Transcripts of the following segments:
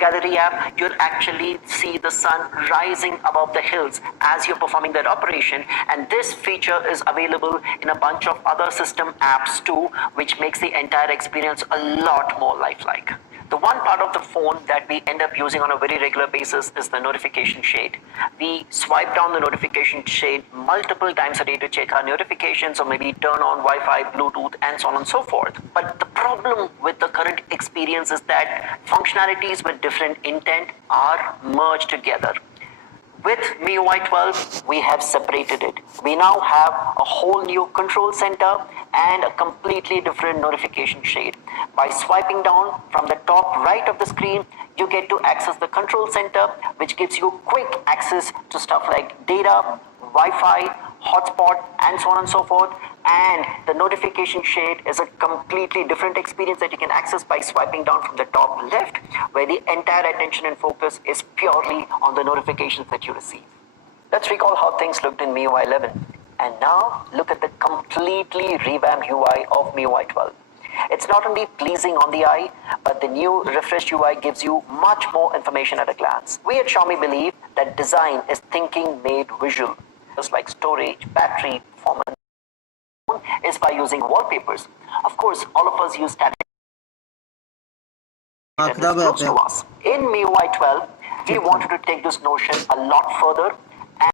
Gallery app, you'll actually see the sun rising above the hills as you're performing that operation. And this feature is available in a bunch of other system apps too, which makes the entire experience a lot more lifelike. The one part of the phone that we end up using on a very regular basis is the notification shade. We swipe down the notification shade multiple times a day to check our notifications or maybe turn on Wi-Fi, Bluetooth, and so on and so forth. But the problem with the current experience is that functionalities with different intent are merged together. With MIUI 12, we have separated it. We now have a whole new control center and a completely different notification shade. By swiping down from the top right of the screen, you get to access the control center, which gives you quick access to stuff like data, Wi-Fi, hotspot, and so on and so forth. And the notification shade is a completely different experience that you can access by swiping down from the top left, where the entire attention and focus is purely on the notifications that you receive. Let's recall how things looked in MIUI 11. And now look at the completely revamped UI of MIUI 12. It's not only pleasing on the eye, but the new refreshed UI gives you much more information at a glance. We at Xiaomi believe that design is thinking made visual. Just like storage, battery, performance, is by using wallpapers. Of course, all of us use static close to us. In MIUI 12, we wanted to take this notion a lot further, and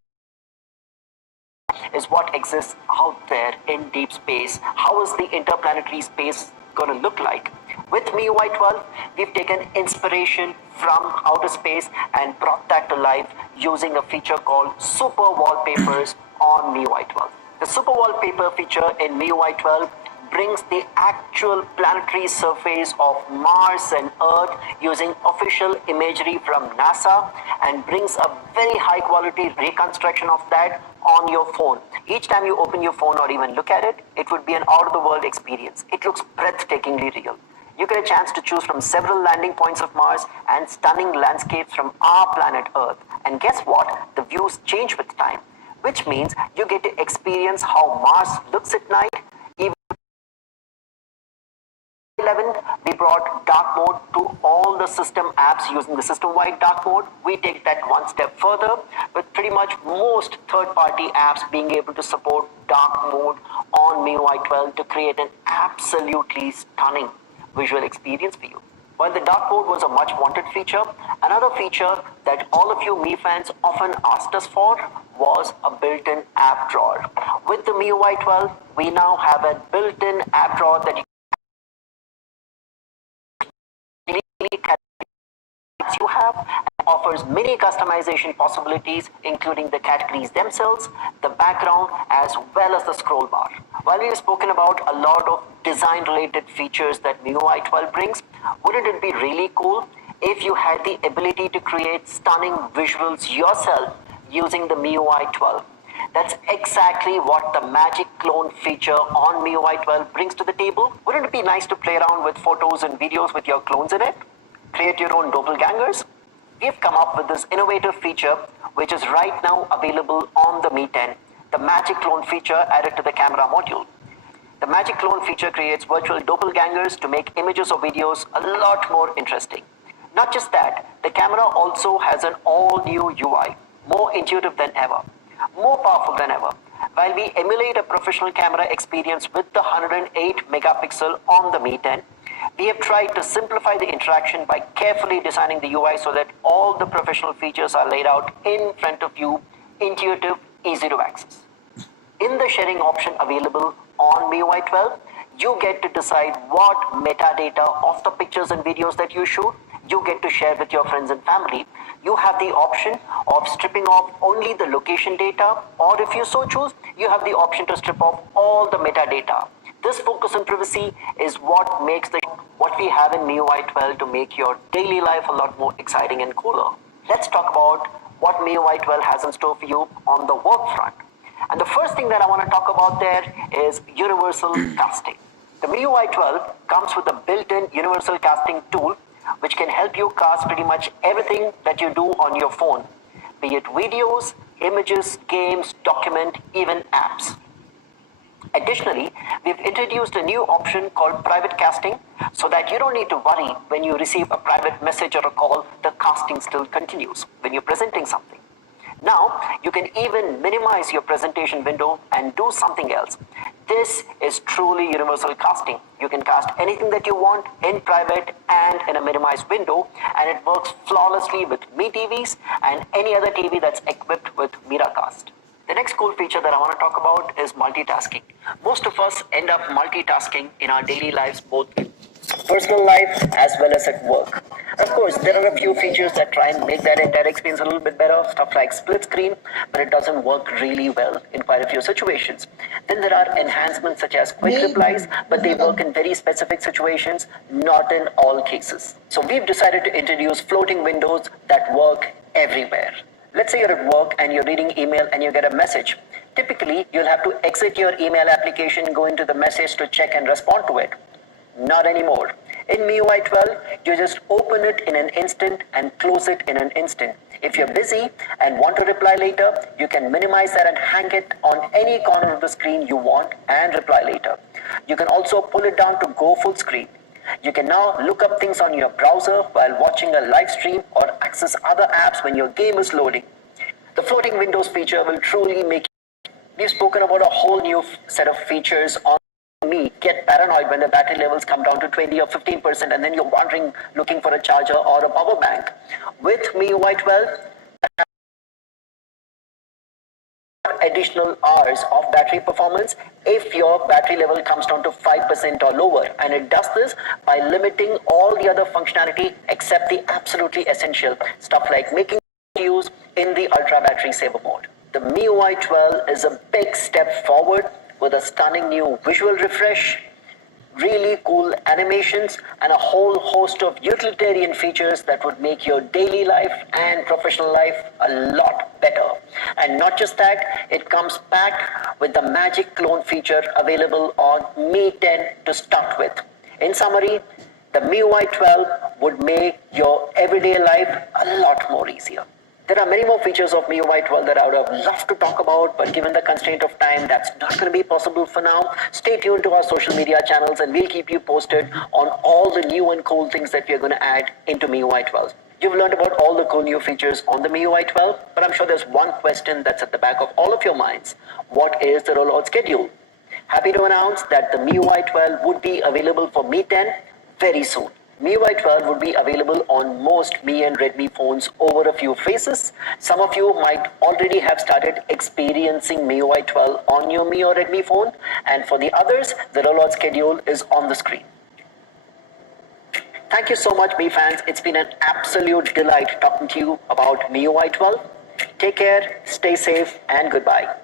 is what exists out there in deep space. How is the interplanetary space going to look like? With MIUI 12, we've taken inspiration from outer space and brought that to life using a feature called Super Wallpapers on MIUI 12. The Super Wallpaper feature in MIUI 12 brings the actual planetary surface of Mars and Earth using official imagery from NASA and brings a very high quality reconstruction of that on your phone. Each time you open your phone or even look at it, it would be an out-of-the-world experience. It looks breathtakingly real. You get a chance to choose from several landing points of Mars and stunning landscapes from our planet Earth. And guess what? The views change with time, which means you get to experience how Mars looks at night. Even 11, we brought dark mode to all the system apps using the system-wide dark mode. We take that one step further with pretty much most third-party apps being able to support dark mode on MIUI 12 to create an absolutely stunning visual experience for you. While the dark mode was a much wanted feature, another feature that all of you Mi fans often asked us for was a built-in app drawer. With the MIUI 12, we now have a built-in app drawer that you have and offers many customization possibilities, including the categories themselves, the background, as well as the scroll bar. While we've spoken about a lot of design-related features that MIUI 12 brings, wouldn't it be really cool if you had the ability to create stunning visuals yourself using the MIUI 12? That's exactly what the Magic Clone feature on MIUI 12 brings to the table. Wouldn't it be nice to play around with photos and videos with your clones in it? Create your own doppelgangers? We've come up with this innovative feature, which is right now available on the Mi 10, the Magic Clone feature added to the camera module. The Magic Clone feature creates virtual doppelgangers to make images or videos a lot more interesting. Not just that, the camera also has an all-new UI, more intuitive than ever, more powerful than ever. While we emulate a professional camera experience with the 108 megapixel on the Mi 10, we have tried to simplify the interaction by carefully designing the UI so that all the professional features are laid out in front of you, intuitive, easy to access. In the sharing option available on MIUI 12, you get to decide what metadata of the pictures and videos that you shoot, you get to share with your friends and family. You have the option of stripping off only the location data, or if you so choose, you have the option to strip off all the metadata. This focus on privacy is what makes what we have in MIUI 12 to make your daily life a lot more exciting and cooler. Let's talk about what MIUI 12 has in store for you on the work front. And the first thing that I want to talk about there is universal casting. The MIUI 12 comes with a built-in universal casting tool, which can help you cast pretty much everything that you do on your phone, be it videos, images, games, document, even apps. Additionally, we've introduced a new option called private casting so that you don't need to worry when you receive a private message or a call, the casting still continues when you're presenting something. Now, you can even minimize your presentation window and do something else. This is truly universal casting. You can cast anything that you want in private and in a minimized window, and it works flawlessly with Mi TVs and any other TV that's equipped with Miracast. The next cool feature that I want to talk about is multitasking. Most of us end up multitasking in our daily lives, both in personal life as well as at work. Of course, there are a few features that try and make that entire experience a little bit better, stuff like split screen, but it doesn't work really well in quite a few situations. Then there are enhancements such as quick replies, but they work in very specific situations, not in all cases. So we've decided to introduce floating windows that work everywhere. Let's say you're at work and you're reading email and you get a message. Typically, you'll have to exit your email application, go into the message to check and respond to it. Not anymore. In MIUI 12, you just open it in an instant and close it in an instant. If you're busy and want to reply later, you can minimize that and hang it on any corner of the screen you want and reply later. You can also pull it down to go full screen. You can now look up things on your browser while watching a live stream or access other apps when your game is loading. The floating windows feature will truly make you. We've spoken about a whole new set of features on Me get paranoid when the battery levels come down to 20 or 15% and then you're wondering, looking for a charger or a power bank. With MIUI 12, additional hours of battery performance if your battery level comes down to 5% or lower, and it does this by limiting all the other functionality except the absolutely essential stuff like making use in the ultra battery saver mode. The MIUI 12 is a big step forward with a stunning new visual refresh, really cool animations, and a whole host of utilitarian features that would make your daily life and professional life a lot better. And not just that, it comes back with the magic clone feature available on Mi 10 to start with. In summary, the MIUI 12 would make your everyday life a lot more easier. There are many more features of MIUI 12 that I would have loved to talk about, but given the constraint of time, that's not going to be possible for now. Stay tuned to our social media channels and we'll keep you posted on all the new and cool things that we are going to add into MIUI 12. You've learned about all the cool new features on the MIUI 12, but I'm sure there's one question that's at the back of all of your minds. What is the rollout schedule? Happy to announce that the MIUI 12 would be available for Mi 10 very soon. MIUI 12 would be available on most Mi and Redmi phones over a few phases. Some of you might already have started experiencing MIUI 12 on your Mi or Redmi phone, and for the others, the rollout schedule is on the screen. Thank you so much, Mi fans. It's been an absolute delight talking to you about MIUI 12. Take care, stay safe, and goodbye.